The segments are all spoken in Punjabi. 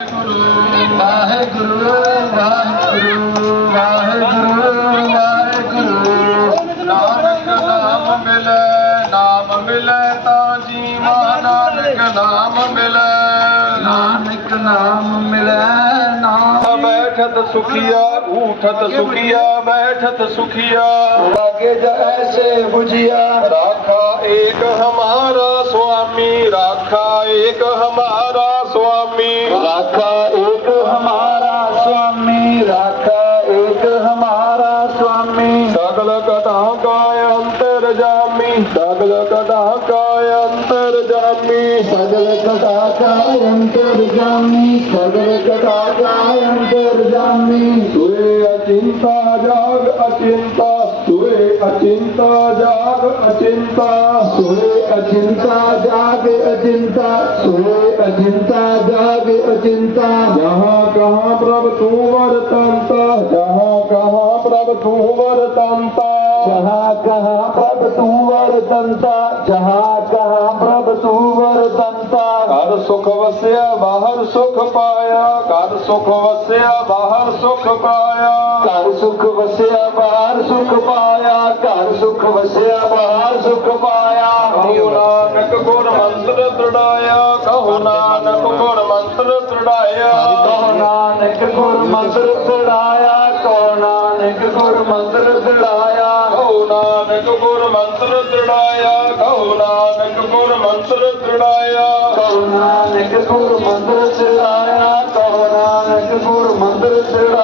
ਵਾਹਿਗੁਰੂ ਵਾਹਿਗੁਰੂ ਵਾਹਿਗੁਰੂ ਵਾਹਿਗੁਰੂ। ਨਾਨਕ ਨਾਮ ਮਿਲੇ ਨਾਮ ਮਿਲੇ ਤਾਂ ਜੀਵਾ ਨਾਨਕ ਨਾਮ ਮਿਲੇ। ਨਾਨਕ ਨਾਮ ਮਿਲੇ ਨਾਮ ਬੈਠਤ ਸੁਖੀਆ ਊਠਤ ਸੁਖੀਆ ਬੈਠਤ ਸੁਖੀਆ। ਲਾਗੇ ਜੈਸੇ 부ਜਿਆ ਰਾਖਾ ਏਕ ਹਮਾਰਾ ਸੁਆਮੀ ਰਾਖਾ ਏਕ ਹਮਾਰਾ राखा एक हमारा स्वामी राखा एक हमारा स्वामी सकल कथा काय अंतर जामी सकल कथा काय अंतर जामी सकल कथा काय अंतर जामी सकल कथा काय अंतर जामी तुए अचिंता जाग अचिंता तुए अचिंता जाग अचिंता तुए अचिंता जाग अचिंता तुए चिंता जाग अचिंता जहाँ कहाँ प्रभ तू वरतांता जहाँ कहाँ प्रभ तू वरतांता जहाँ कहाँ प्रभ तू वरतंता जहाँ कहाँ प्रभ तू वरतंता कर सुख वस्या बाहर सुख पाया कर सुख वस्या बाहर सुख पाया कर सुख वस्या बाहर सुख पाया कर सुख वस्या बाहर ਸੁਖ ਪਾਇਆ ਕਹੋ ਨਾਨਕ ਗੁਰ ਮੰਤਰ ਦ੍ਰਿੜਾਇਆ ਕਹੋ ਨਾਨਕ ਗੁਰ ਮੰਤਰ ਦ੍ਰਿੜਾਇਆ ਕਹੋ ਨਾਨਕ ਗੁਰ ਮੰਤਰ ਦ੍ਰਿੜਾਇਆ ਕਹੋ ਨਾਨਕ ਗੁਰ ਮੰਤਰ ਦ੍ਰਿੜਾਇਆ ਕਹੋ ਨਾਨਕ ਗੁਰ ਮੰਤਰ ਦ੍ਰਿੜਾਇਆ ਕਹੋ ਨਾਨਕ ਗੁਰ ਮੰਤਰ ਦ੍ਰਿੜਾਇਆ ਕਹੋ ਨਾਨਕ ਗੁਰ ਮੰਤਰ ਦ੍ਰਿੜਾਇਆ ਕਹੋ ਨਾਨਕ ਗੁਰ ਮੰਤਰ ਦ੍ਰਿੜਾਇਆ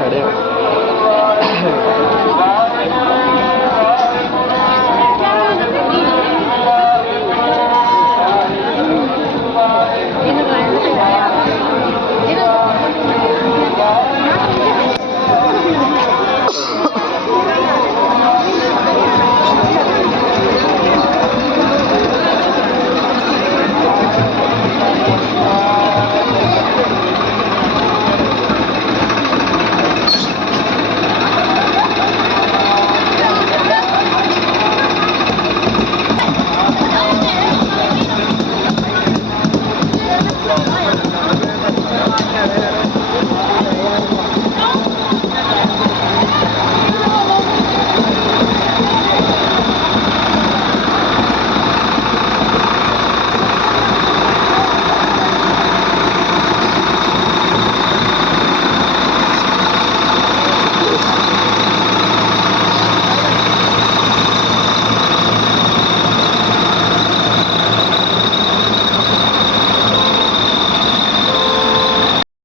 ਖੜੇ ਹੋ